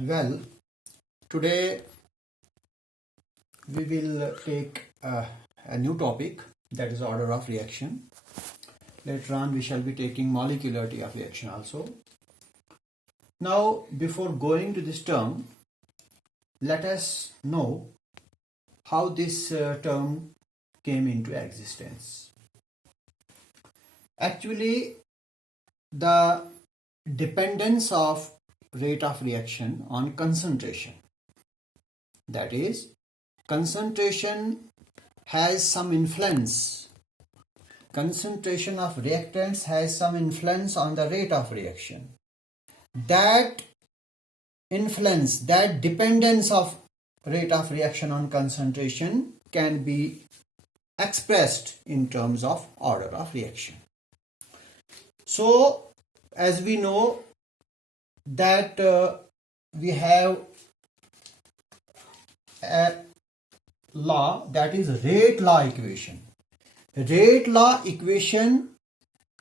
Well, today we will take a new topic, that is order of reaction. Later on we shall be taking molecularity of reaction also. Now, before going to this term, let us know how this term came into existence. Actually, the dependence of rate of reaction on concentration, that is, concentration has some influence. Concentration of reactants has some influence on the rate of reaction. That influence, that dependence of rate of reaction on concentration can be expressed in terms of order of reaction. So, as we know that we have a law, that is rate law equation. Rate law equation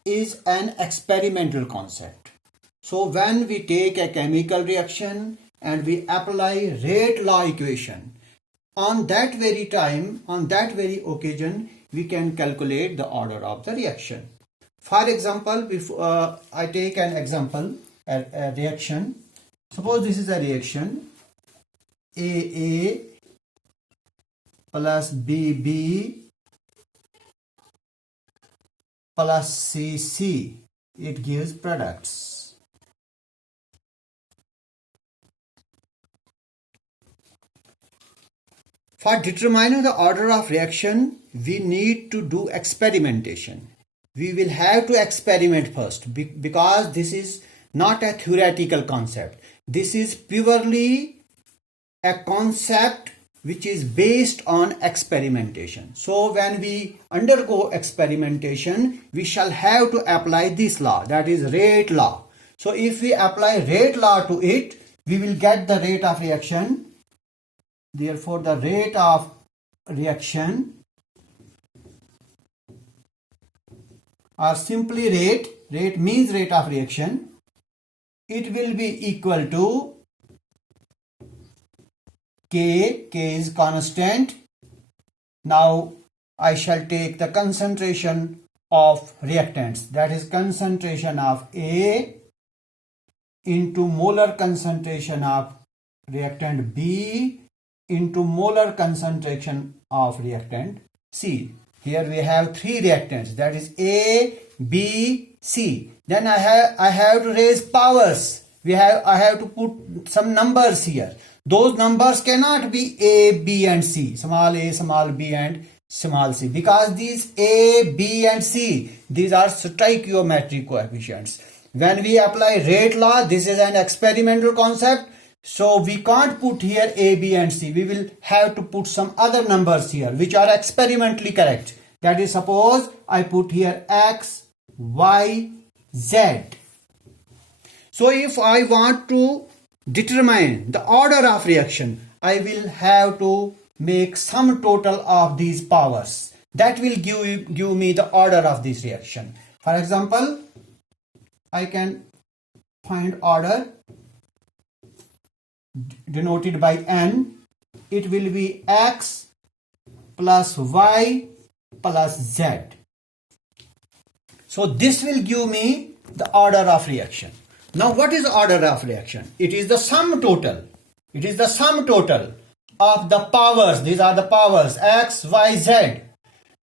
is an experimental concept. So when we take a chemical reaction and we apply rate law equation, on that very time, on that very occasion, we can calculate the order of the reaction. For example, before I take an example, a reaction. Suppose this is a reaction AA plus BB plus CC. It gives products. For determining the order of reaction, we need to do experimentation. We will have to experiment first because this is not a theoretical concept. This is purely a concept which is based on experimentation. So when we undergo experimentation, we shall have to apply this law, that is rate law. So if we apply rate law to it, we will get the rate of reaction. Therefore, the rate of reaction, or simply rate means rate of reaction, it will be equal to K is constant. Now I shall take the concentration of reactants, that is concentration of A into molar concentration of reactant B into molar concentration of reactant C. Here we have three reactants, that is A, B, C. Then I have to raise powers. I have to put some numbers here. Those numbers cannot be A, B and C, small a, small b and small c, because these A, B and C, these are stoichiometric coefficients. When we apply rate law, this is an experimental concept. So we can't put here A, B and C. We will have to put some other numbers here which are experimentally correct. That is, suppose I put here X, Y, Z. So if I want to determine the order of reaction, I will have to make sum total of these powers. That will give me the order of this reaction. For example, I can find order denoted by N. It will be X plus Y plus Z. So this will give me the order of reaction. Now what is order of reaction? It is the sum total. It is the sum total of the powers. These are the powers X, Y, Z,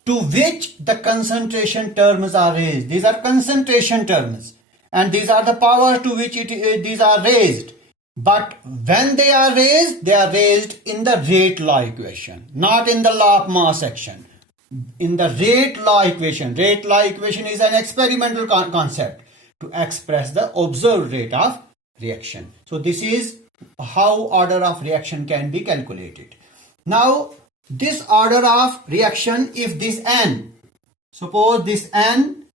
to which the concentration terms are raised. These are concentration terms. And these are the powers to which these are raised. But when they are raised in the rate law equation, not in the law of mass action. In the rate law equation. Rate law equation is an experimental concept to express the observed rate of reaction. So this is how order of reaction can be calculated. Now this order of reaction, if this N, suppose this N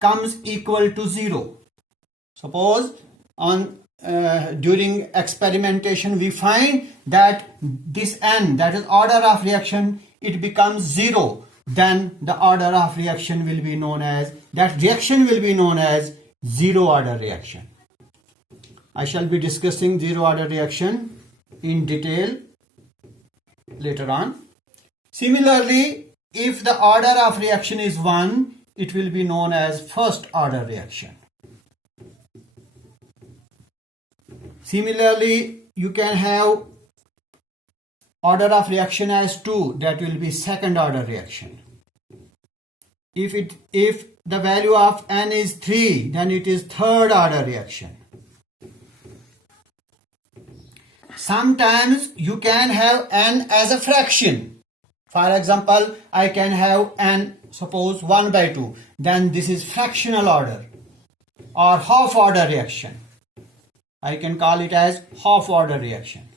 comes equal to 0. Suppose during experimentation we find that this N, that is order of reaction, it becomes 0. Then the order of reaction will be known as, that reaction will be known as zero order reaction. I shall be discussing zero order reaction in detail later on. Similarly, if the order of reaction is 1, it will be known as first order reaction. Similarly, you can have order of reaction as 2, that will be second order reaction. If the value of n is 3, then it is third order reaction. Sometimes you can have n as a fraction. For example, I can have n, suppose 1 by 2. Then this is fractional order or half order reaction. I can call it as half order reaction.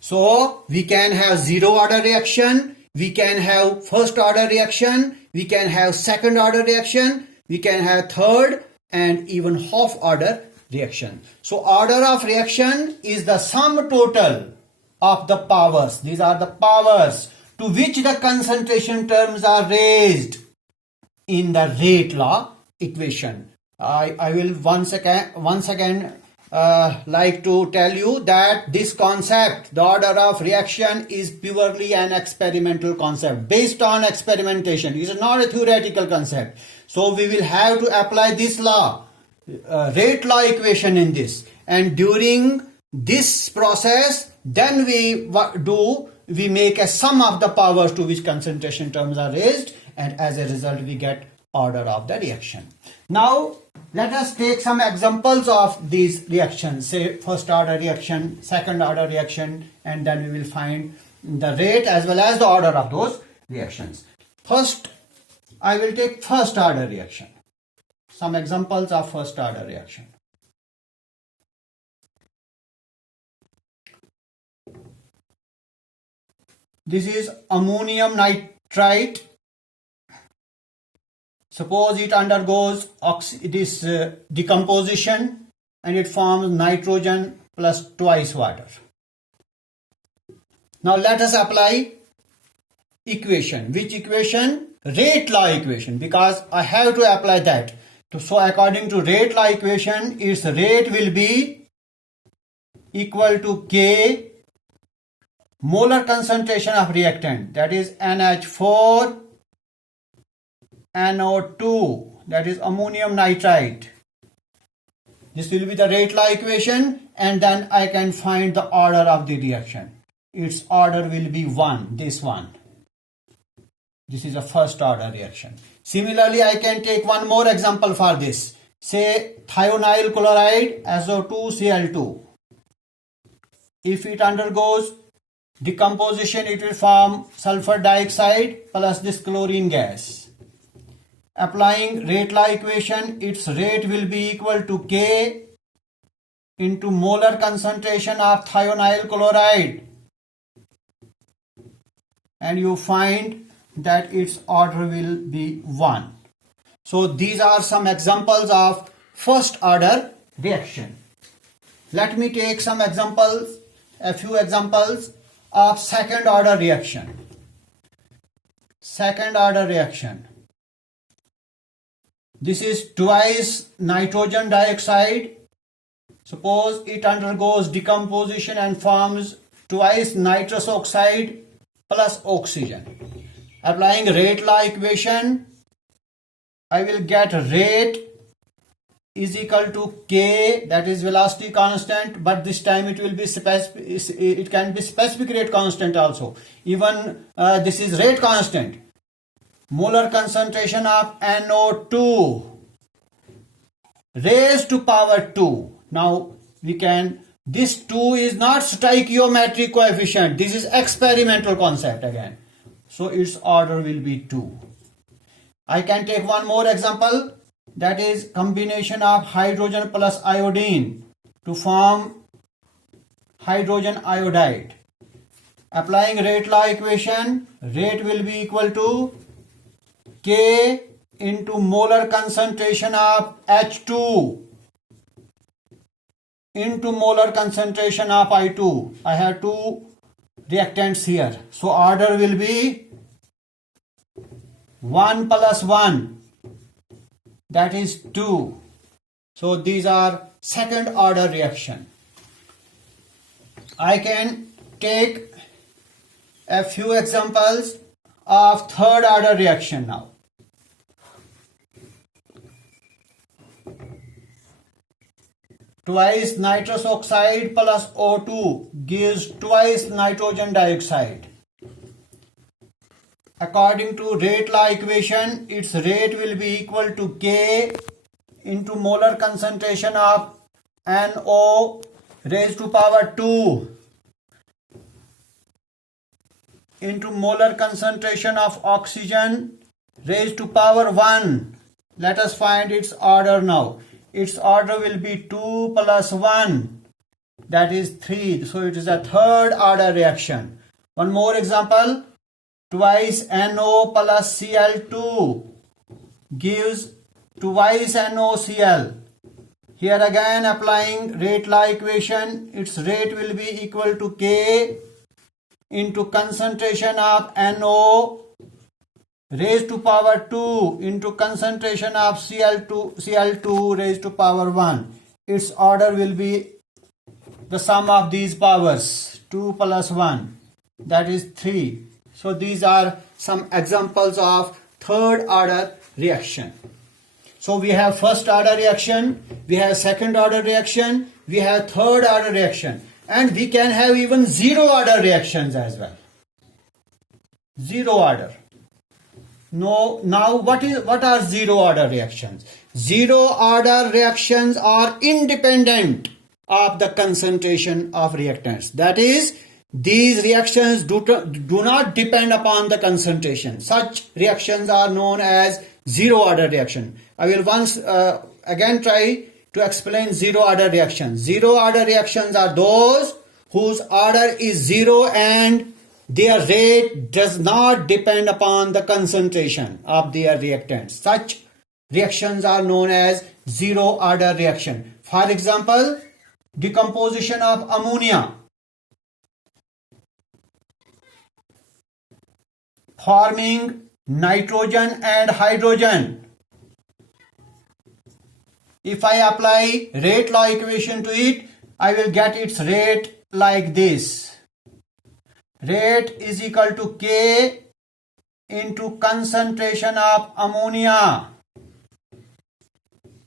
So we can have zero order reaction, we can have first order reaction, we can have second order reaction, we can have third and even half order reaction. So order of reaction is the sum total of the powers. These are the powers to which the concentration terms are raised in the rate law equation. I will once again like to tell you that this concept, the order of reaction, is purely an experimental concept based on experimentation. It is not a theoretical concept. So we will have to apply this law, rate law equation in this, and during this process then we make a sum of the powers to which concentration terms are raised, and as a result we get order of the reaction. Now let us take some examples of these reactions, say first order reaction, second order reaction, and then we will find the rate as well as the order of those reactions. First, I will take first order reaction. Some examples of first order reaction. This is ammonium nitrite. Suppose it undergoes decomposition and it forms nitrogen plus twice water. Now let us apply equation. Which equation? Rate law equation, because I have to apply that. So according to rate law equation, its rate will be equal to K molar concentration of reactant, that is NH4 NO2, that is ammonium nitrite. This will be the rate law equation, and then I can find the order of the reaction. Its order will be 1, this one. This is a first order reaction. Similarly, I can take one more example for this. Say thionyl chloride SO2Cl2. If it undergoes decomposition, it will form sulfur dioxide plus this chlorine gas. Applying rate law equation, its rate will be equal to K into molar concentration of thionyl chloride, and you find that its order will be 1. So these are some examples of first order reaction. Let me take some examples, a few examples of second order reaction. Second order reaction. This is twice nitrogen dioxide. Suppose it undergoes decomposition and forms twice nitrous oxide plus oxygen. Applying rate law equation, I will get rate is equal to K, that is velocity constant, but this time it will be it can be specific rate constant also. Even this is rate constant. Molar concentration of NO2 raised to power 2. Now we can, this 2 is not stoichiometric coefficient, this is experimental concept again. So its order will be 2. I can take one more example, that is combination of hydrogen plus iodine to form hydrogen iodide. Applying rate law equation, rate will be equal to K into molar concentration of H2 into molar concentration of I2. I have two reactants here. So order will be 1 plus 1, that is 2. So these are second order reaction. I can take a few examples of third order reaction now. Twice nitrous oxide plus O2 gives twice nitrogen dioxide. According to rate law equation, its rate will be equal to K into molar concentration of NO raised to power 2 into molar concentration of oxygen raised to power 1. Let us find its order now. Its order will be 2 plus 1, that is 3. So it is a third order reaction. One more example. Twice NO plus Cl2 gives twice NOCl. Here again applying rate law equation, its rate will be equal to K into concentration of NO raised to power 2 into concentration of Cl2 raised to power 1. Its order will be the sum of these powers, 2 plus 1, that is 3. So these are some examples of third order reaction. So we have first order reaction, we have second order reaction, we have third order reaction, and we can have even zero order reactions as well. Zero order. No, now what are zero order reactions? Zero order reactions are independent of the concentration of reactants. That is, these reactions do not depend upon the concentration. Such reactions are known as zero order reaction. I will once again try to explain zero order reactions. Zero order reactions are those whose order is zero and their rate does not depend upon the concentration of their reactants. Such reactions are known as zero order reaction. For example, decomposition of ammonia forming nitrogen and hydrogen. If I apply rate law equation to it, I will get its rate like this. Rate is equal to K into concentration of ammonia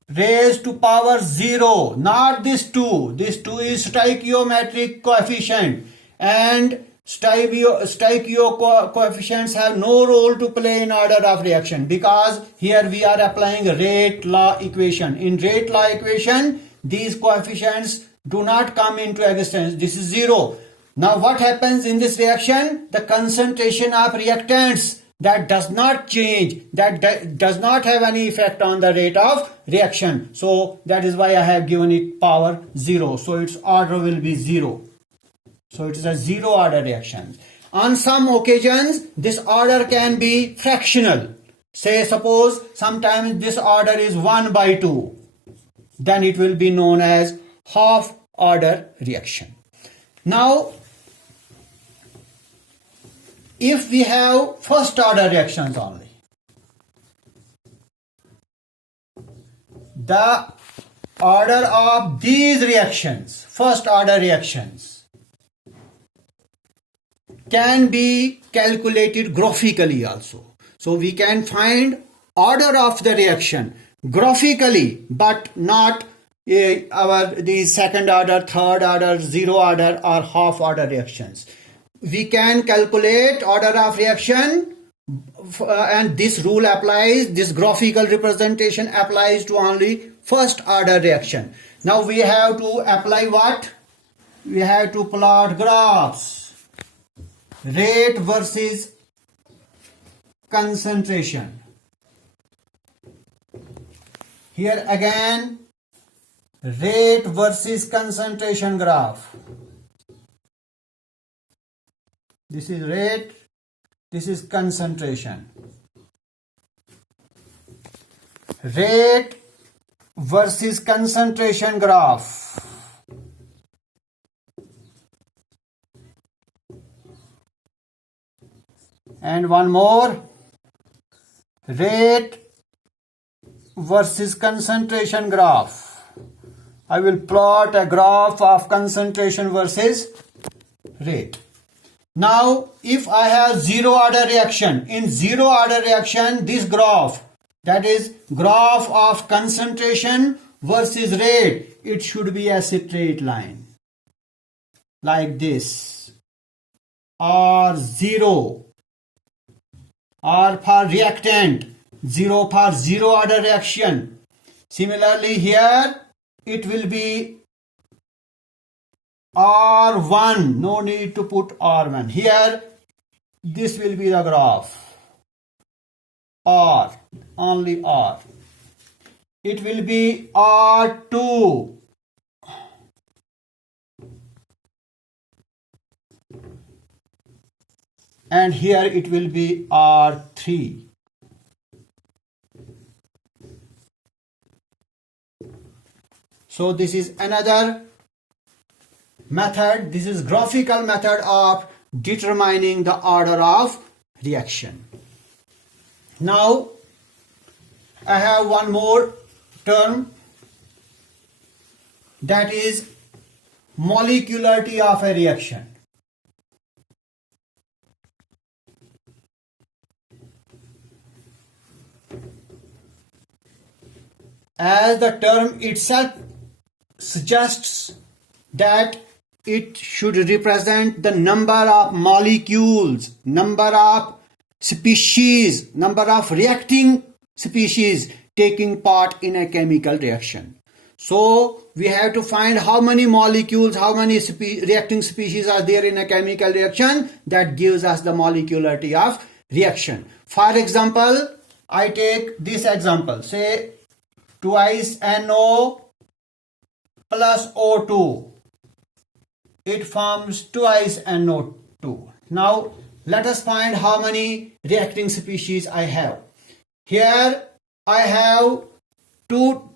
raised to power 0, not this 2. This 2 is stoichiometric coefficient, and stoichio coefficients have no role to play in order of reaction, because here we are applying rate law equation. In rate law equation, these coefficients do not come into existence. This is 0. Now what happens in this reaction? The concentration of reactants, that does not change, that does not have any effect on the rate of reaction. So that is why I have given it power 0. So its order will be 0. So it is a zero order reaction. On some occasions, this order can be fractional. Say suppose sometimes this order is 1 by 2. Then it will be known as half order reaction. Now, if we have first order reactions only, the order of these reactions, first order reactions, can be calculated graphically also. So we can find order of the reaction graphically, but not these second order, third order, zero order or half order reactions. We can calculate order of reaction, and this rule applies, this graphical representation applies to only first order reaction. Now we have to apply what? We have to plot graphs. Rate versus concentration. Here again, rate versus concentration graph. This is rate, this is concentration. Rate versus concentration graph. And one more, rate versus concentration graph. I will plot a graph of concentration versus rate. Now, if I have zero order reaction, in zero order reaction, this graph, that is graph of concentration versus rate, it should be a straight line like this, or zero, or for reactant, zero for zero order reaction. Similarly here, it will be R1, no need to put R1. Here, this will be the graph. R, only R. It will be R2. And here it will be R3. So this is another method. This is graphical method of determining the order of reaction. Now I have one more term, that is molecularity of a reaction. As the term itself suggests, that it should represent the number of molecules, number of species, number of reacting species taking part in a chemical reaction. So we have to find how many molecules, how many reacting species are there in a chemical reaction. That gives us the molecularity of reaction. For example, I take this example, say twice NO plus O2. It forms twice NO2. Now let us find how many reacting species I have. Here I have two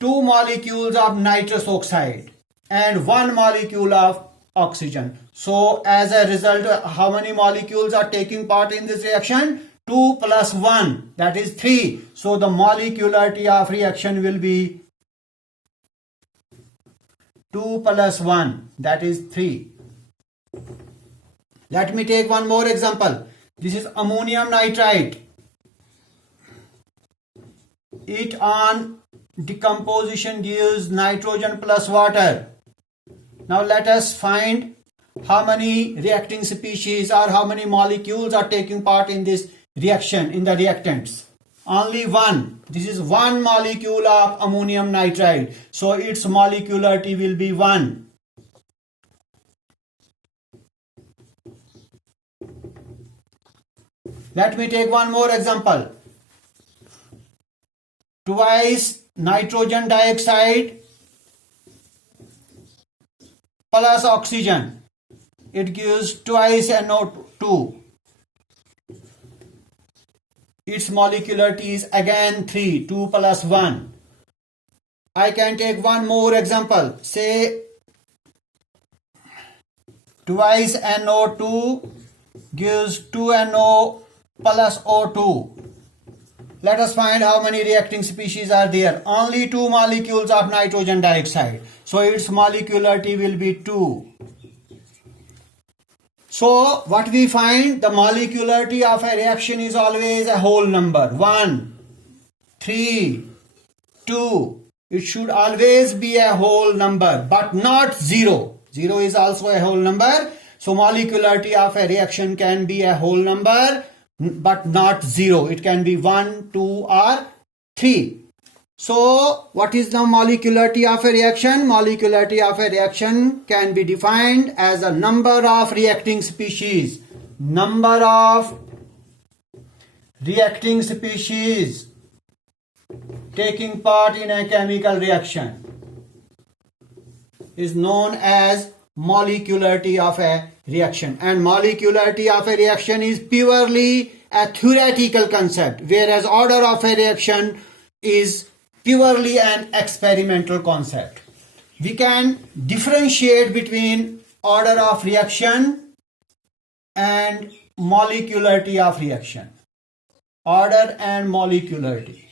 molecules of nitrous oxide and one molecule of oxygen. So as a result, how many molecules are taking part in this reaction? 2 plus 1, that is 3. So the molecularity of reaction will be 2 plus 1, that is 3. Let me take one more example. This is ammonium nitrite. It on decomposition gives nitrogen plus water. Now let us find how many reacting species or how many molecules are taking part in this reaction, in the reactants. Only one. This is one molecule of ammonium nitride. So its molecularity will be 1. Let me take one more example. Twice nitrogen dioxide plus oxygen. It gives twice NO2. Its molecularity is again 3, 2 plus 1. I can take one more example. Say twice NO2 gives 2NO plus O2. Let us find how many reacting species are there. Only 2 molecules of nitrogen dioxide. So its molecularity will be 2. So what we find, the molecularity of a reaction is always a whole number. 1, 3, 2. It should always be a whole number, but not 0. 0 is also a whole number. So molecularity of a reaction can be a whole number, but not 0. It can be 1, 2 or 3. So what is the molecularity of a reaction? Molecularity of a reaction can be defined as a number of reacting species. Number of reacting species taking part in a chemical reaction is known as molecularity of a reaction. And molecularity of a reaction is purely a theoretical concept, whereas order of a reaction is purely an experimental concept. We can differentiate between order of reaction and molecularity of reaction. Order and molecularity.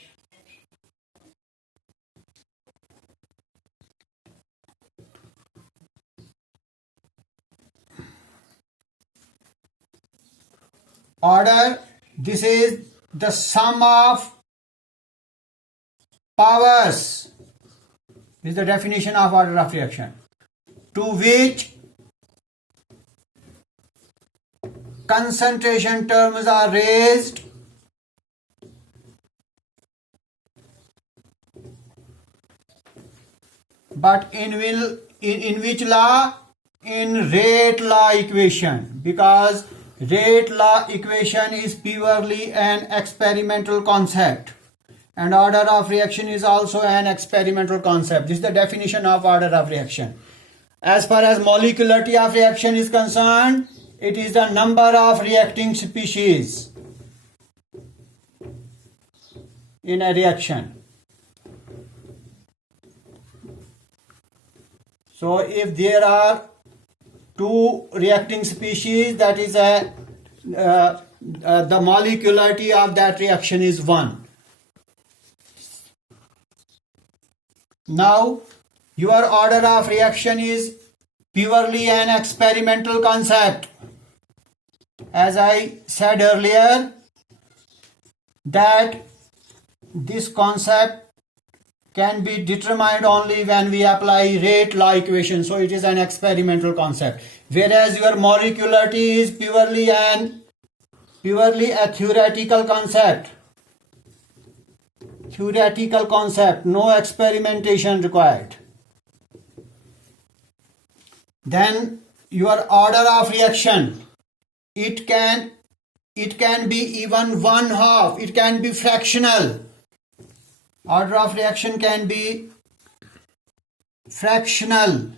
Order, this is the sum of powers. This is the definition of order of reaction, to which concentration terms are raised but in which law? In rate law equation, because rate law equation is purely an experimental concept and order of reaction is also an experimental concept. This is the definition of order of reaction. As far as molecularity of reaction is concerned, it is the number of reacting species in a reaction. So if there are two reacting species, that is the molecularity of that reaction is 1. Now your order of reaction is purely an experimental concept. As I said earlier, that this concept can be determined only when we apply rate law equation. So it is an experimental concept. Whereas your molecularity is purely a theoretical concept. Theoretical concept, no experimentation required. Then your order of reaction, it can be even 1/2, it can be fractional. Order of reaction can be fractional.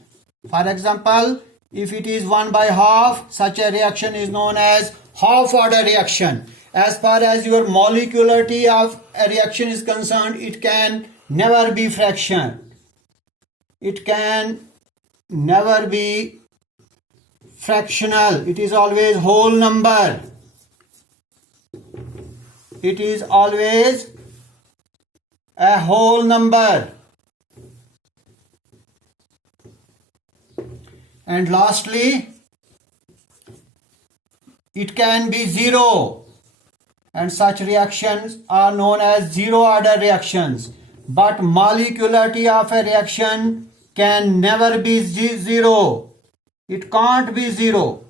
For example, if it is 1/2, such a reaction is known as half order reaction. As far as your molecularity of a reaction is concerned, it can never be fraction. It can never be fractional. It is always whole number. It is always a whole number. And lastly, it can be 0, and such reactions are known as zero order reactions. But molecularity of a reaction can never be 0. It can't be 0.